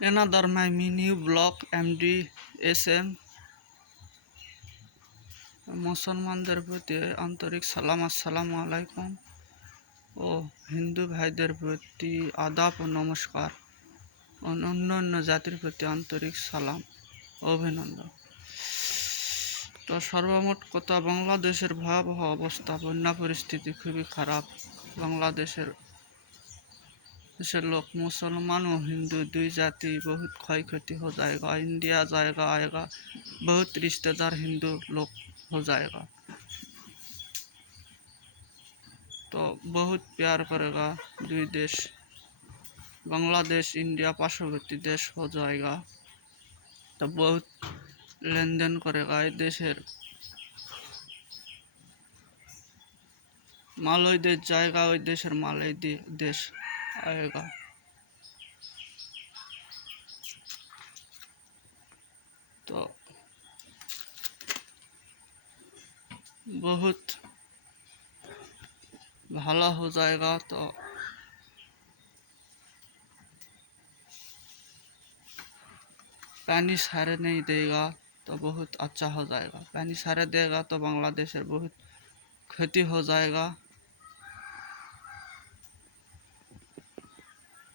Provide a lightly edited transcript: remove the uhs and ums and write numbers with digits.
Another my new blog MDSM মুসলমানদের প্রতি আন্তরিক সালাম আসসালামু আলাইকুম ও হিন্দু ভাইদের প্রতি আদাব ও নমস্কার ও অন্যান্য জাতির প্রতি আন্তরিক সালাম ও অভিনন্দন। তো সর্বমোট কথা, বাংলাদেশের ভয়াবহ অবস্থা, বন্যা পরিস্থিতি খুবই খারাপ। বাংলাদেশের लोग मुसलमान और हिंदू दुई जाति बहुत क्षय क्षति हो जाएगा। इंडिया जाएगा आएगा, बहुत रिश्तेदार हिंदू लोग हो जाएगा, तो बहुत प्यार करेगा दुई देश। बांग्लादेश इंडिया पार्श्ववर्ती देश हो जाएगा, तो बहुत लेन देन करेगा। ये देशेर माल ওই দেশ जाएगा, ওই দেশের माल এই देश आएगा। तो बहुत भला हो जाएगा। तो पानी सारे नहीं देगा तो बहुत अच्छा हो जाएगा। पानी सारे देगा तो बांग्लादेश बहुत क्षति हो जाएगा।